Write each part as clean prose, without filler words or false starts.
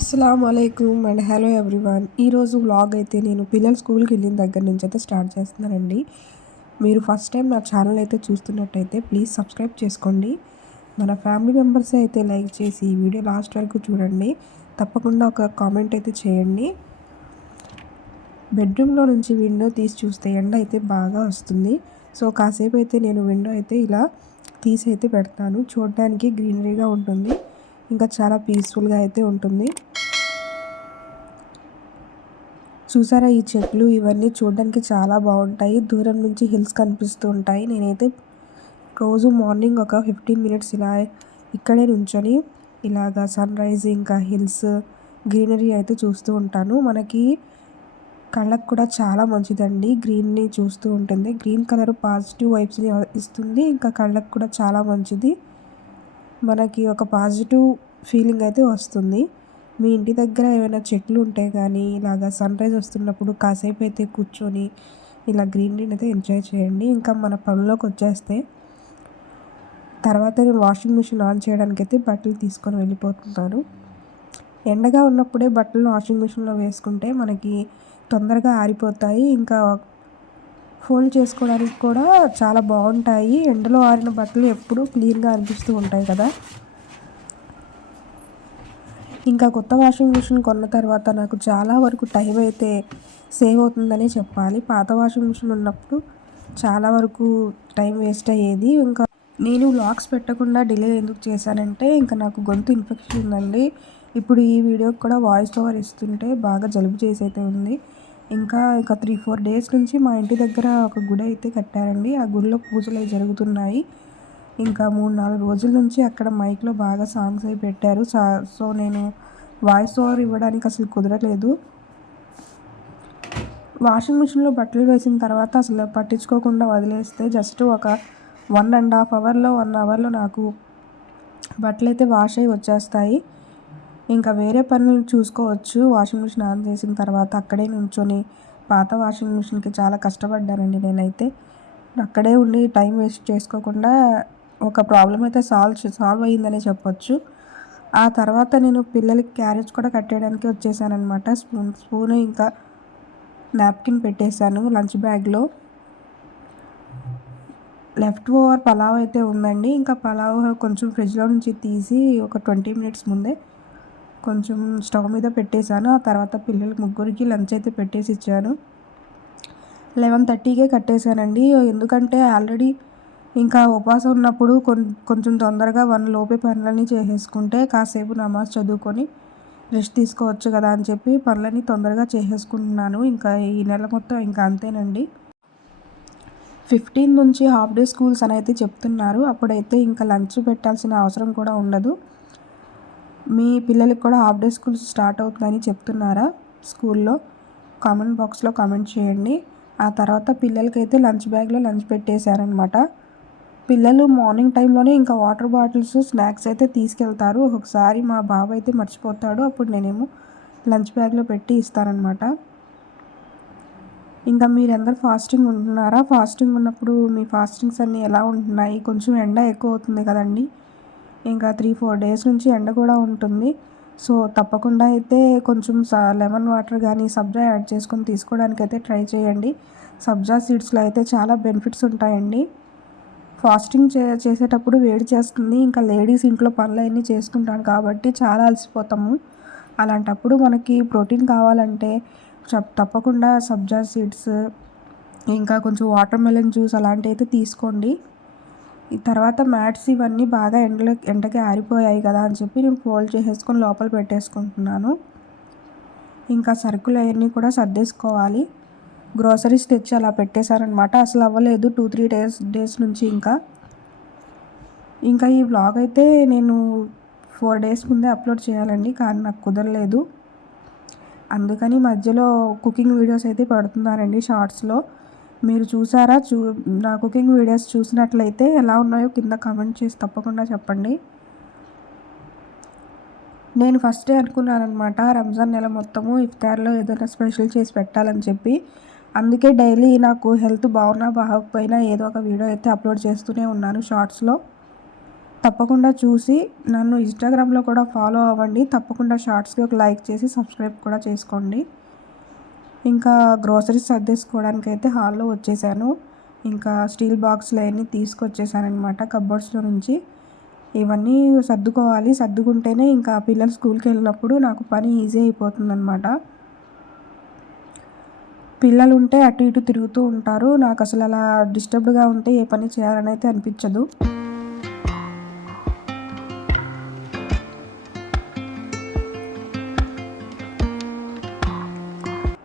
అస్సలాము అలైకుమ్ and hello everyone. ఈరోజు vlog అయితే నేను పిల్లలు స్కూల్కి వెళ్ళిన దగ్గర నుంచి అయితే స్టార్ట్ చేస్తున్నానండి. మీరు ఫస్ట్ టైం నా ఛానల్ అయితే చూస్తున్నట్టయితే ప్లీజ్ సబ్స్క్రైబ్ చేసుకోండి. మన ఫ్యామిలీ మెంబర్స్ అయితే లైక్ చేసి ఈ వీడియో లాస్ట్ వరకు చూడండి. తప్పకుండా ఒక కామెంట్ అయితే చేయండి. బెడ్రూమ్లో నుంచి విండో తీసి చూస్తే ఎండ అయితే బాగా వస్తుంది. సో కాసేపు అయితే నేను విండో అయితే ఇలా తీసి అయితే పెడతాను. చూడడానికి గ్రీనరీగా ఉంటుంది, ఇంకా చాలా పీస్ఫుల్గా అయితే ఉంటుంది. చూసారా ఈ చెట్లు ఇవన్నీ చూడడానికి చాలా బాగుంటాయి. దూరం నుంచి హిల్స్ కనిపిస్తూ ఉంటాయి. నేనైతే రోజు మార్నింగ్ ఒక 15 మినిట్స్ ఇలా ఇక్కడే నుంచొని ఇలాగా సన్ రైజ్ ఇంకా హిల్స్ గ్రీనరీ అయితే చూస్తూ ఉంటాను. మనకి కళ్ళకు కూడా చాలా మంచిదండి గ్రీన్ని చూస్తూ ఉంటుంది. గ్రీన్ కలర్ పాజిటివ్ వైబ్స్ని ఇస్తుంది, ఇంకా కళ్ళకు కూడా చాలా మంచిది. మనకి ఒక పాజిటివ్ ఫీలింగ్ అయితే వస్తుంది. మీ ఇంటి దగ్గర ఏమైనా చెట్లు ఉంటే కానీ ఇలాగ సన్ రైజ్ వస్తున్నప్పుడు కాసేపు అయితే కూర్చొని ఇలా గ్రీనరీని అయితే ఎంజాయ్ చేయండి. ఇంకా మన పనిలోకి వచ్చేస్తే తర్వాత నేను వాషింగ్ మిషన్ ఆన్ చేయడానికి అయితే బట్టలు తీసుకొని వెళ్ళిపోతున్నాను. ఎండగా ఉన్నప్పుడే బట్టలు వాషింగ్ మిషన్లో వేసుకుంటే మనకి తొందరగా ఆరిపోతాయి, ఇంకా ఫోల్డ్ చేసుకోవడానికి కూడా చాలా బాగుంటాయి. ఎండలో ఆరిన బట్టలు ఎప్పుడూ క్లీన్గా అనిపిస్తూ ఉంటాయి కదా. ఇంకా కొత్త వాషింగ్ మిషన్ కొన్న తర్వాత నాకు చాలా వరకు టైం అయితే సేవ్ అవుతుందని చెప్పాలి. పాత వాషింగ్ మిషన్ ఉన్నప్పుడు చాలా వరకు టైం వేస్ట్ అయ్యేది. ఇంకా నేను వ్లాగ్స్ పెట్టకుండా డిలే ఎందుకు చేశానంటే ఇంకా నాకు గొంతు ఇన్ఫెక్షన్ ఉందండి. ఇప్పుడు ఈ వీడియోకి కూడా వాయిస్ ఓవర్ ఇస్తుంటే బాగా జలుబు చేసి అయితే ఉంది. ఇంకా 3-4 డేస్ నుంచి మా ఇంటి దగ్గర ఒక గుడి అయితే కట్టారండి. ఆ గుడిలో పూజలు అవి జరుగుతున్నాయి. ఇంకా 3-4 రోజుల నుంచి అక్కడ మైక్లో బాగా సాంగ్స్ అవి పెట్టారు. సో నేను వాయిస్ ఓవర్ ఇవ్వడానికి అసలు కుదరలేదు. వాషింగ్ మిషన్లో బట్టలు వేసిన తర్వాత అసలు పట్టించుకోకుండా వదిలేస్తే జస్ట్ ఒక 1.5 అవర్లో 1 అవర్లో నాకు బట్టలు అయితే వాష్ అయ్యి వచ్చేస్తాయి. ఇంకా వేరే పనులు చూసుకోవచ్చు. వాషింగ్ మిషన్ ఆన్ చేసిన తర్వాత అక్కడే నుంచొని పాత వాషింగ్ మిషన్కి చాలా కష్టపడ్డానండి నేనైతే. అక్కడే ఉండి టైం వేస్ట్ చేసుకోకుండా ఒక ప్రాబ్లం అయితే సాల్వ్ అయ్యిందనే చెప్పొచ్చు. ఆ తర్వాత నేను పిల్లలకి క్యారేజ్ కూడా కట్టేయడానికి వచ్చేసానమాట. స్పూన్ ఇంకా నాప్కిన్ పెట్టేశాను లంచ్ బ్యాగ్లో. లెఫ్ట్ ఓవర్ పలావ్ అయితే ఉందండి. ఇంకా పలావ్ కొంచెం ఫ్రిడ్జ్లో నుంచి తీసి ఒక 20 మినిట్స్ ముందే కొంచెం స్టవ్ మీద పెట్టేశాను. ఆ తర్వాత పిల్లలకి ముగ్గురికి లంచ్ అయితే పెట్టేసి ఇచ్చాను. 11:30కే కట్టేశానండి. ఎందుకంటే ఆల్రెడీ ఇంకా ఉపవాసం ఉన్నప్పుడు కొంచెం తొందరగా 1 లోపే పనులన్నీ చేసేసుకుంటే కాసేపు నమాజ్ చదువుకొని రెస్ట్ తీసుకోవచ్చు కదా అని చెప్పి పనులన్నీ తొందరగా చేసేసుకుంటున్నాను. ఇంకా ఈ నెల మొత్తం ఇంకా అంతేనండి. 15 నుంచి హాఫ్ డే స్కూల్స్ అని అయితే చెప్తున్నారు. అప్పుడైతే ఇంకా లంచ్ పెట్టాల్సిన అవసరం కూడా ఉండదు. మీ పిల్లలకి కూడా హాఫ్ డే స్కూల్స్ స్టార్ట్ అవుతుందని చెప్తున్నారా స్కూల్లో? కామెంట్ బాక్స్లో కామెంట్ చేయండి. ఆ తర్వాత పిల్లలకైతే లంచ్ బ్యాగ్లో లంచ్ పెట్టేశారనమాట. పిల్లలు మార్నింగ్ టైంలోనే ఇంకా వాటర్ బాటిల్స్ స్నాక్స్ అయితే తీసుకెళ్తారు. ఒకసారి మా బాబు అయితే మర్చిపోతాడు, అప్పుడు నేనేమో లంచ్ బ్యాగ్లో పెట్టి ఇస్తానన్నమాట. ఇంకా మీరందరూ ఫాస్టింగ్ ఉంటున్నారా? ఫాస్టింగ్ ఉన్నప్పుడు మీ ఫాస్టింగ్స్ అన్నీ ఎలా ఉంటున్నాయి? కొంచెం ఎండ ఎక్కువ అవుతుంది కదండి. ఇంకా 3-4 డేస్ నుంచి ఎండ కూడా ఉంటుంది. సో తప్పకుండా అయితే కొంచెం లెమన్ వాటర్ కానీ సబ్జా యాడ్ చేసుకొని తీసుకోవడానికి అయితే ట్రై చేయండి. సబ్జా సీడ్స్లో అయితే చాలా బెనిఫిట్స్ ఉంటాయండి. ఫాస్టింగ్ చేసేటప్పుడు వేడి చేస్తుంది. ఇంకా లేడీస్ ఇంట్లో పనులన్నీ చేసుకుంటారు కాబట్టి చాలా అలసిపోతాము. అలాంటప్పుడు మనకి ప్రోటీన్ కావాలంటే తప్పకుండా సబ్జా సీడ్స్ ఇంకా కొంచెం వాటర్ మెలన్ జ్యూస్ అలాంటివి అయితే తీసుకోండి. ఈ తర్వాత మ్యాట్స్ ఇవన్నీ బాగా ఎండకి ఆరిపోయాయి కదా అని చెప్పి నేను ఫోల్డ్ చేసేసుకొని లోపల పెట్టేసుకుంటున్నాను. ఇంకా సరుకులు అవన్నీ కూడా సర్దేసుకోవాలి. గ్రోసరీస్ తెచ్చి అలా పెట్టేశారనమాట. అసలు అవ్వలేదు 2-3 డేస్ నుంచి. ఇంకా ఈ వ్లాగ్ అయితే నేను 4 డేస్ ముందే అప్లోడ్ చేయాలండి, కానీ నాకు కుదరలేదు. అందుకని మధ్యలో కుకింగ్ వీడియోస్ అయితే పెడుతున్నానండి షార్ట్స్లో. మీరు చూసారా? నా కుకింగ్ వీడియోస్ చూసినట్లయితే ఎలా ఉన్నాయో కింద కామెంట్ చేసి తప్పకుండా చెప్పండి. నేను ఫస్టే అనుకున్నాను అనమాట, రంజాన్ నెల మొత్తము ఇఫ్తార్లో ఏదైనా స్పెషల్ చేసి పెట్టాలని చెప్పి. అందుకే డైలీ నాకు హెల్త్ బాగున్నా బాగోకపోయినా ఏదో ఒక వీడియో అయితే అప్లోడ్ చేస్తూనే ఉన్నాను షార్ట్స్లో. తప్పకుండా చూసి నన్ను ఇన్స్టాగ్రామ్లో కూడా ఫాలో అవ్వండి. తప్పకుండా షార్ట్స్కి ఒక లైక్ చేసి సబ్స్క్రైబ్ కూడా చేసుకోండి. ఇంకా గ్రోసరీస్ సర్దేసుకోవడానికైతే హాల్లో వచ్చేసాను. ఇంకా స్టీల్ బాక్స్లు అవన్నీ తీసుకొచ్చేసానమాట కబోర్డ్స్లో నుంచి. ఇవన్నీ సర్దుకోవాలి. సర్దుకుంటేనే ఇంకా పిల్లలు స్కూల్కి వెళ్ళినప్పుడు నాకు పని ఈజీ అయిపోతుందన్నమాట. పిల్లలు ఉంటే అటు ఇటు తిరుగుతూ ఉంటారు. నాకు అసలు అలా డిస్టర్బ్డ్గా ఉంటే ఏ పని చేయాలని అయితే అనిపించదు.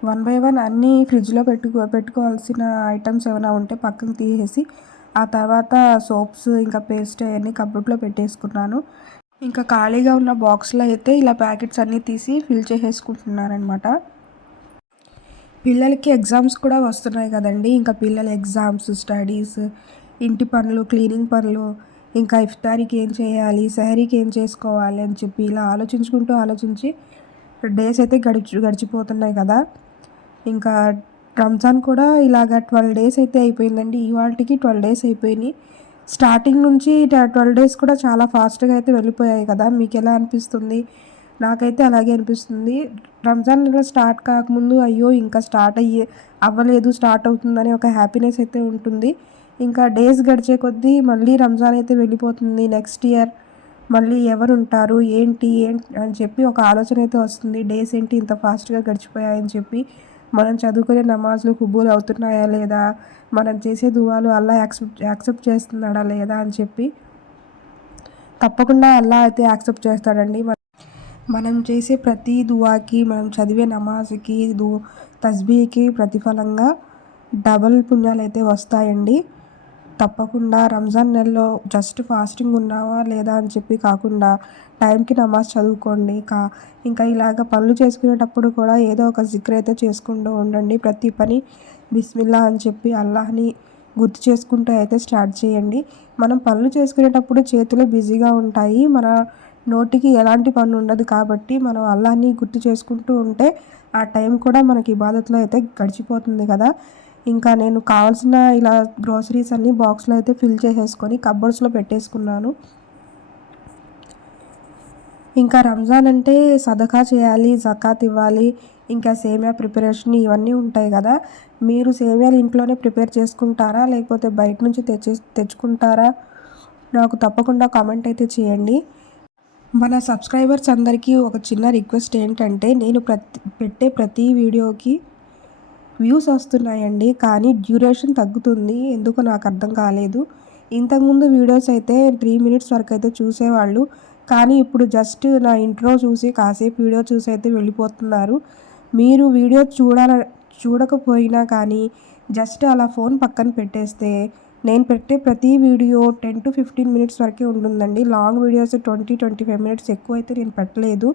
వన్ బై వన్ అన్నీ ఫ్రిడ్జ్లో పెట్టుకోవాల్సిన ఐటమ్స్ ఏమైనా ఉంటే పక్కకు తీసేసి ఆ తర్వాత సోప్స్ ఇంకా పేస్ట్ అవన్నీ కబోర్డ్లో పెట్టేసుకున్నాను. ఇంకా ఖాళీగా ఉన్న బాక్స్లో అయితే ఇలా ప్యాకెట్స్ అన్నీ తీసి ఫిల్ చేసేసుకుంటున్నానమాట. పిల్లలకి ఎగ్జామ్స్ కూడా వస్తున్నాయి కదండి. ఇంకా పిల్లల ఎగ్జామ్స్, స్టడీస్, ఇంటి పనులు, క్లీనింగ్ పనులు, ఇంకా ఇఫ్తారీకి ఏం చేయాలి, సెహరీకి ఏం చేసుకోవాలి అని చెప్పి ఇలా ఆలోచించి డేస్ అయితే గడిచిపోతున్నాయి కదా. ఇంకా రంజాన్ కూడా ఇలాగ 12 డేస్ అయితే అయిపోయిందండి. ఇవాళకి 12 డేస్ అయిపోయినాయి. స్టార్టింగ్ నుంచి 12 డేస్ కూడా చాలా ఫాస్ట్గా అయితే వెళ్ళిపోయాయి కదా. మీకు ఎలా అనిపిస్తుంది? నాకైతే అలాగే అనిపిస్తుంది. రంజాన్ నెల స్టార్ట్ కాకముందు అయ్యో ఇంకా అవ్వలేదు, స్టార్ట్ అవుతుందని ఒక హ్యాపీనెస్ అయితే ఉంటుంది. ఇంకా డేస్ గడిచే కొద్దీ మళ్ళీ రంజాన్ అయితే వెళ్ళిపోతుంది. నెక్స్ట్ ఇయర్ మళ్ళీ ఎవరు ఉంటారు, ఏంటి అని చెప్పి ఒక ఆలోచన అయితే వస్తుంది. డేస్ ఏంటి ఇంత ఫాస్ట్గా గడిచిపోయాయని చెప్పి, మనం చదువుకునే నమాజులు కబూల్ అవుతున్నాయా లేదా, మనం చేసే దువాలు అల్లా యాక్సెప్ట్ చేస్తున్నాడా లేదా అని చెప్పి. తప్పకుండా అల్లా అయితే యాక్సెప్ట్ చేస్తాడండి. మనం చేసే ప్రతి దువాకి, మనం చదివే నమాజ్కి, తస్బీకి ప్రతిఫలంగా డబల్ పుణ్యాలు అయితే వస్తాయండి. తప్పకుండా రంజాన్ నెలలో జస్ట్ ఫాస్టింగ్ ఉన్నావా లేదా అని చెప్పి కాకుండా టైంకి నమాజ్ చదువుకోండి. ఇంకా ఇలాగ పనులు చేసుకునేటప్పుడు కూడా ఏదో ఒక జిక్ర్ అయితే చేసుకుంటూ ఉండండి. ప్రతి పని బిస్మిల్లా అని చెప్పి అల్లాహ్ని గుర్తు చేసుకుంటూ అయితే స్టార్ట్ చేయండి. మనం పనులు చేసుకునేటప్పుడు చేతులు బిజీగా ఉంటాయి, మన నోటికి ఎలాంటి పని ఉండదు. కాబట్టి మనం అల్లాహ్ని గుర్తు చేసుకుంటూ ఉంటే ఆ టైం కూడా మనకి ఇబాదత్లో అయితే గడిచిపోతుంది కదా. ఇంకా నేను కావాల్సిన ఇలా గ్రోసరీస్ అన్నీ బాక్స్లో అయితే ఫిల్ చేసేసుకొని కబోర్డ్స్లో పెట్టేసుకున్నాను. ఇంకా రంజాన్ అంటే సదకా చేయాలి, జకాత్ ఇవ్వాలి, ఇంకా సేమియా ప్రిపరేషన్ ఇవన్నీ ఉంటాయి కదా. మీరు సేమియాలు ఇంట్లోనే ప్రిపేర్ చేసుకుంటారా లేకపోతే బయట నుంచి తెచ్చుకుంటారా? నాకు తప్పకుండా కామెంట్ అయితే చేయండి. మన సబ్స్క్రైబర్స్ అందరికీ ఒక చిన్న రిక్వెస్ట్ ఏంటంటే, నేను పెట్టే ప్రతి వీడియోకి వ్యూస్ వస్తున్నాయండి, కానీ డ్యూరేషన్ తగ్గుతుంది. ఎందుకో నాకు అర్థం కాలేదు. ఇంతకుముందు వీడియోస్ అయితే 3 మినిట్స్ వరకు అయితే చూసేవాళ్ళు, కానీ ఇప్పుడు జస్ట్ నా ఇంట్రో చూసి కాసేపు వీడియో చూసి అయితే వెళ్ళిపోతున్నారు. మీరు వీడియో చూడకపోయినా కానీ జస్ట్ అలా ఫోన్ పక్కన పెట్టేస్తే నేను పెట్టే ప్రతి వీడియో 10 to 15 మినిట్స్ వరకే ఉంటుందండి. లాంగ్ వీడియోస్ 20-25 మినిట్స్ ఎక్కువ అయితే నేను పెట్టలేదు.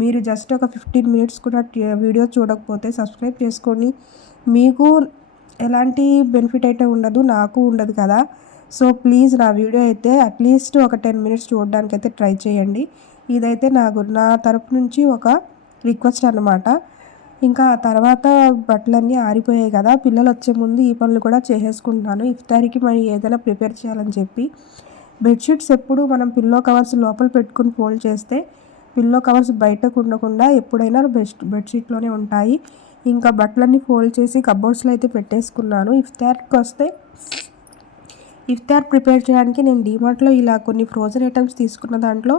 మీరు జస్ట్ ఒక 15 మినిట్స్ కూడా వీడియో చూడకపోతే సబ్స్క్రైబ్ చేసుకోండి. మీకు ఎలాంటి బెనిఫిట్ అయితే ఉండదు, నాకు ఉండదు కదా. సో ప్లీజ్ నా వీడియో అయితే అట్లీస్ట్ ఒక 10 మినిట్స్ చూడడానికి అయితే ట్రై చేయండి. ఇదైతే నా తరపు నుంచి ఒక రిక్వెస్ట్ అన్నమాట. ఇంకా తర్వాత బట్టలన్నీ ఆరిపోయాయి కదా, పిల్లలు వచ్చే ముందు ఈ పనులు కూడా చేసేసుకుంటున్నాను. ఇఫ్తారీకి మరి ఏదైనా ప్రిపేర్ చేయాలని చెప్పి. బెడ్షీట్స్ ఎప్పుడు మనం పిల్లో కవర్స్ లోపల పెట్టుకుని ఫోల్డ్ చేస్తే పిల్లో కవర్స్ బయటకు ఉండకుండా ఎప్పుడైనా బెడ్షీట్లోనే ఉంటాయి. ఇంకా బట్టలన్నీ ఫోల్డ్ చేసి కబోర్డ్స్లో అయితే పెట్టేసుకున్నాను. ఇఫ్తార్ ప్రిపేర్ చేయడానికి నేను డీమార్ట్లో ఇలా కొన్ని ఫ్రోజన్ ఐటమ్స్ తీసుకున్న దాంట్లో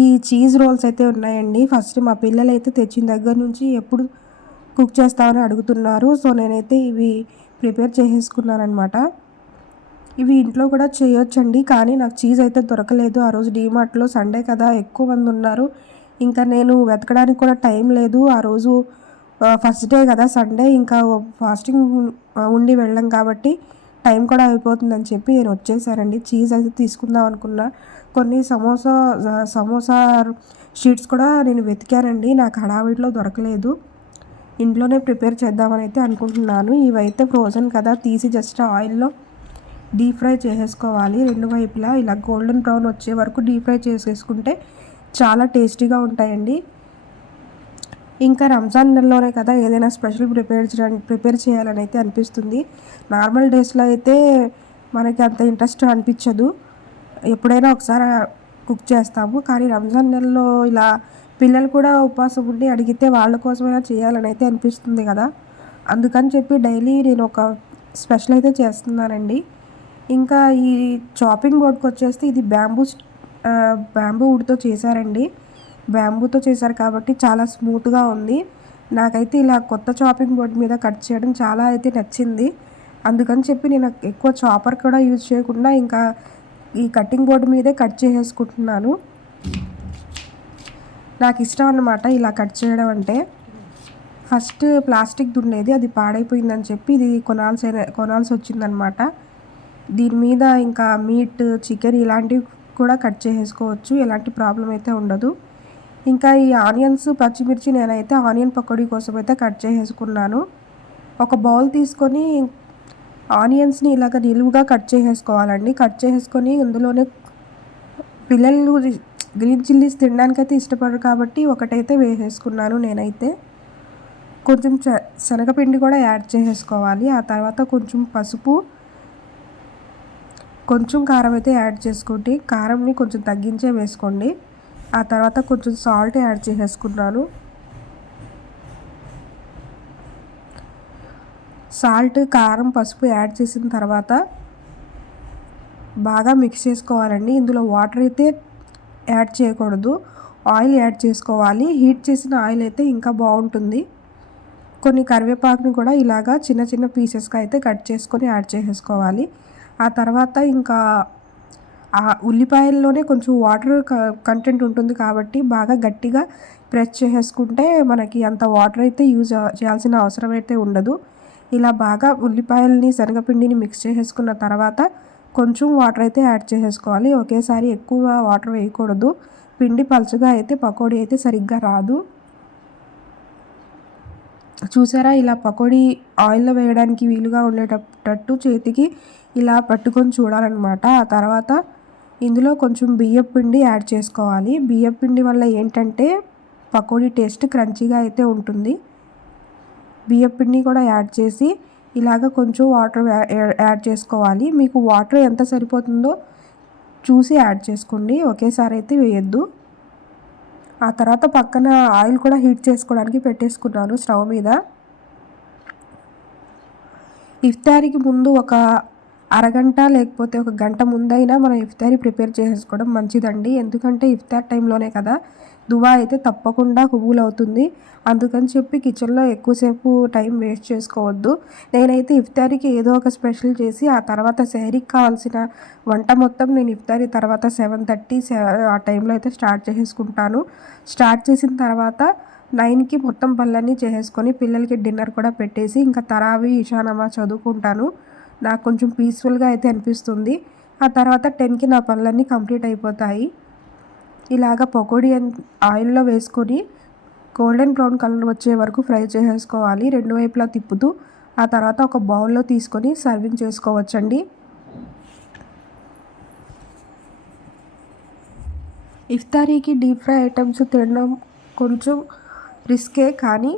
ఈ చీజ్ రోల్స్ అయితే ఉన్నాయండి. ఫస్ట్ మా పిల్లలు అయితే తెచ్చిన దగ్గర నుంచి ఎప్పుడు కుక్ చేస్తామని అడుగుతున్నారు. సో నేనైతే ఇవి ప్రిపేర్ చేసేసుకున్నాను అనమాట. ఇవి ఇంట్లో కూడా చేయొచ్చండి, కానీ నాకు చీజ్ అయితే దొరకలేదు ఆ రోజు. డీమార్ట్లో సండే కదా, ఎక్కువ మంది ఉన్నారు. ఇంకా నేను వెతకడానికి కూడా టైం లేదు ఆ రోజు. ఫస్ట్ డే కదా సండే, ఇంకా ఫాస్టింగ్ ఉండి వెళ్ళాం కాబట్టి టైం కూడా అయిపోతుందని చెప్పి నేను వచ్చేసానండి. చీజ్ అయితే తీసుకుందాం అనుకున్నా. కొన్ని సమోసా షీట్స్ కూడా నేను వెతికానండి, నాకు హడావిడిలో దొరకలేదు. ఇంట్లోనే ప్రిపేర్ చేద్దామని అయితే అనుకుంటున్నాను. ఇవైతే ఫ్రోజన్ కదా, తీసి జస్ట్ ఆయిల్లో డీప్ ఫ్రై చేసేసుకోవాలి. రెండు వైపులా ఇలా గోల్డెన్ బ్రౌన్ వచ్చే వరకు డీప్ ఫ్రై చేసేసుకుంటే చాలా టేస్టీగా ఉంటాయండి. ఇంకా రంజాన్ నెలలోనే కదా ఏదైనా స్పెషల్ ప్రిపేర్ చేయాలని అయితే అనిపిస్తుంది. నార్మల్ డేస్లో అయితే మనకి అంత ఇంట్రెస్ట్ అనిపించదు. ఎప్పుడైనా ఒకసారి కుక్ చేస్తాము. కానీ రంజాన్ నెలలో ఇలా పిల్లలు కూడా ఉపవాసం ఉండి అడిగితే వాళ్ళ కోసమైనా చేయాలని అయితే అనిపిస్తుంది కదా. అందుకని చెప్పి డైలీ నేను ఒక స్పెషల్ అయితే చేస్తున్నానండి. ఇంకా ఈ చాపింగ్ బోర్డ్కి వచ్చేసి ఇది బ్యాంబూ వుడ్తో చేశారండి. బ్యాంబూతో చేశారు కాబట్టి చాలా స్మూత్గా ఉంది. నాకైతే ఇలా కొత్త చాపింగ్ బోర్డ్ మీద కట్ చేయడం చాలా అయితే నచ్చింది. అందుకని చెప్పి నేను ఎక్కువ చాపర్ కూడా యూజ్ చేయకుండా ఇంకా ఈ కటింగ్ బోర్డు మీదే కట్ చేసేసుకుంటున్నాను. నాకు ఇష్టం అన్నమాట ఇలా కట్ చేయడం అంటే. ఫస్ట్ ప్లాస్టిక్ది ఉండేది, అది పాడైపోయిందని చెప్పి ఇది కొనాల్సి వచ్చిందనమాట. దీని మీద ఇంకా మీట్, చికెన్ ఇలాంటివి కూడా కట్ చేసేసుకోవచ్చు, ఎలాంటి ప్రాబ్లం అయితే ఉండదు. ఇంకా ఈ ఆనియన్స్, పచ్చిమిర్చి నేనైతే ఆనియన్ పకోడీ కోసం అయితే కట్ చేసేసుకున్నాను. ఒక బౌల్ తీసుకొని ఆనియన్స్ని ఇలాగ నిలువుగా కట్ చేసేసుకోవాలండి. కట్ చేసేసుకొని ఇందులోనే పిల్లలు గ్రీన్ చిల్లీస్ తినడానికైతే ఇష్టపడరు కాబట్టి ఒకటైతే వేసేసుకున్నాను నేనైతే. కొంచెం శనగపిండి కూడా యాడ్ చేసేసుకోవాలి. ఆ తర్వాత కొంచెం పసుపు, కొంచెం కారం అయితే యాడ్ చేసుకోండి. కారంని కొంచెం తగ్గించే వేసుకోండి. ఆ తర్వాత కొంచెం సాల్ట్ యాడ్ చేసేసుకున్నాను. సాల్ట్, కారం, పసుపు యాడ్ చేసిన తర్వాత బాగా మిక్స్ చేసుకోవాలండి. ఇందులో వాటర్ అయితే యాడ్ చేయకూడదు, ఆయిల్ యాడ్ చేసుకోవాలి. హీట్ చేసిన ఆయిల్ అయితే ఇంకా బాగుంటుంది. కొన్ని కరివేపాకుని కూడా ఇలాగా చిన్న చిన్న పీసెస్గా అయితే కట్ చేసుకొని యాడ్ చేసేసుకోవాలి. ఆ తర్వాత ఇంకా ఆ ఉల్లిపాయల్లోనే కొంచెం వాటర్ కంటెంట్ ఉంటుంది కాబట్టి బాగా గట్టిగా ప్రెస్ చేసేసుకుంటే మనకి అంత వాటర్ అయితే యూజ్ చేయాల్సిన అవసరం అయితే ఉండదు. ఇలా బాగా ఉల్లిపాయలని, శనగపిండిని మిక్స్ చేసేసుకున్న తర్వాత కొంచెం వాటర్ అయితే యాడ్ చేసేసుకోవాలి. ఒకేసారి ఎక్కువ వాటర్ వేయకూడదు. పిండి పలుచగా అయితే పకోడీ అయితే సరిగ్గా రాదు. చూసారా, ఇలా పకోడీ ఆయిల్లో వేయడానికి వీలుగా ఉండేటట్టు చేతికి ఇలా పట్టుకొని చూడాలన్నమాట. ఆ తర్వాత ఇందులో కొంచెం బియ్యపు పిండి యాడ్ చేసుకోవాలి. బియ్యపు పిండి వల్ల ఏంటంటే పకోడీ టేస్ట్ క్రంచీగా అయితే ఉంటుంది. బియ్యపు పిండి కూడా యాడ్ చేసి ఇలాగ కొంచెం వాటర్ యాడ్ చేసుకోవాలి. మీకు వాటర్ ఎంత సరిపోతుందో చూసి యాడ్ చేసుకోండి, ఒకేసారి అయితే వేయద్దు. ఆ తర్వాత పక్కన ఆయిల్ కూడా హీట్ చేసుకోవడానికి పెట్టేసుకున్నాను స్టవ్ మీద. ఇఫ్తారీకి ముందు ఒక అరగంట లేకపోతే ఒక గంట ముందైనా మనం ఇఫ్తారీ ప్రిపేర్ చేసేసుకోవడం మంచిదండి. ఎందుకంటే ఇఫ్తార్ టైంలోనే కదా దువా అయితే తప్పకుండా కబూల్ అవుతుంది. అందుకని చెప్పి కిచెన్లో ఎక్కువసేపు టైం వేస్ట్ చేసుకోవద్దు. నేనైతే ఇఫ్తారీకి ఏదో ఒక స్పెషల్ చేసి ఆ తర్వాత సెహరీకి కావాల్సిన వంట మొత్తం నేను ఇఫ్తారీ తర్వాత 7:30 ఆ టైంలో అయితే స్టార్ట్ చేసేసుకుంటాను. స్టార్ట్ చేసిన తర్వాత 9కి మొత్తం పనులన్నీ చేసేసుకొని పిల్లలకి డిన్నర్ కూడా పెట్టేసి ఇంకా తరావీ, ఇషా నమాజ్ చదువుకుంటాను. నాకు కొంచెం పీస్ఫుల్గా అయితే అనిపిస్తుంది. ఆ తర్వాత 10కి నా పనులన్నీ కంప్లీట్ అయిపోతాయి. ఇలాగ పకోడీ ఆయిల్లో వేసుకొని గోల్డెన్ బ్రౌన్ కలర్ వచ్చే వరకు ఫ్రై చేసేసుకోవాలి, రెండు వైపులా తిప్పుతూ. ఆ తర్వాత ఒక బౌల్లో తీసుకొని సర్వింగ్ చేసుకోవచ్చండి. ఇఫ్తారీకి డీప్ ఫ్రై ఐటమ్స్ తినడం కొంచెం రిస్కే, కానీ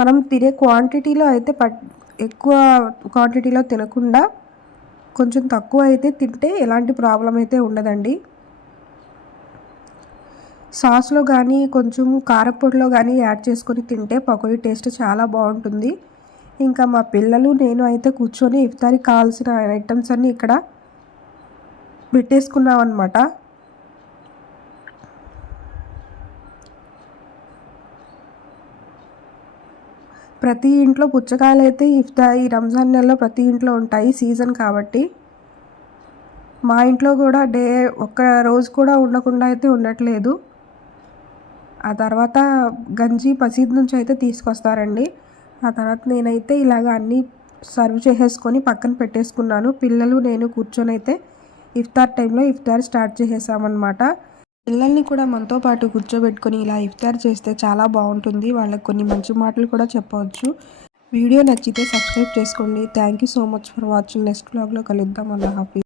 మనం తినే క్వాంటిటీలో అయితే ఎక్కువ క్వాంటిటీలో తినకుండా కొంచెం తక్కువ అయితే తింటే ఎలాంటి ప్రాబ్లం అయితే ఉండదండి. సాస్లో కానీ కొంచెం కారపొడిలో కానీ యాడ్ చేసుకొని తింటే పకోడీ టేస్ట్ చాలా బాగుంటుంది. ఇంకా మా పిల్లలు, నేను అయితే కూర్చొని ఇఫ్తారీకి కావాల్సిన ఐటమ్స్ అన్నీ ఇక్కడ పెట్టేసుకున్నాం అన్నమాట. ప్రతి ఇంట్లో పుచ్చకాయలు అయితే ఈ రంజాన్ నెలలో ప్రతి ఇంట్లో ఉంటాయి, సీజన్ కాబట్టి. మా ఇంట్లో కూడా ఒక్క రోజు కూడా ఉండకుండా అయితే ఉండట్లేదు. ఆ తర్వాత గంజి మసీద్ నుంచి అయితే తీసుకొస్తారండి. ఆ తర్వాత నేనైతే ఇలాగ అన్నీ సర్వ్ చేసేసుకొని పక్కన పెట్టేసుకున్నాను. పిల్లలు, నేను కూర్చొని అయితే ఇఫ్తార్ టైంలో ఇఫ్తార్ స్టార్ట్ చేసేసామన్నమాట. పిల్లల్ని కూడా మనతో పాటు కూర్చోబెట్టుకొని ఇలా ఇఫ్తార్ చేస్తే చాలా బాగుంటుంది. వాళ్ళకి కొన్ని మంచి మాటలు కూడా చెప్పవచ్చు. వీడియో నచ్చితే సబ్స్క్రైబ్ చేసుకోండి. Thank you so much for watching. Next వ్లాగ్లో కలుద్దాం. అల్లా హాఫీజ్.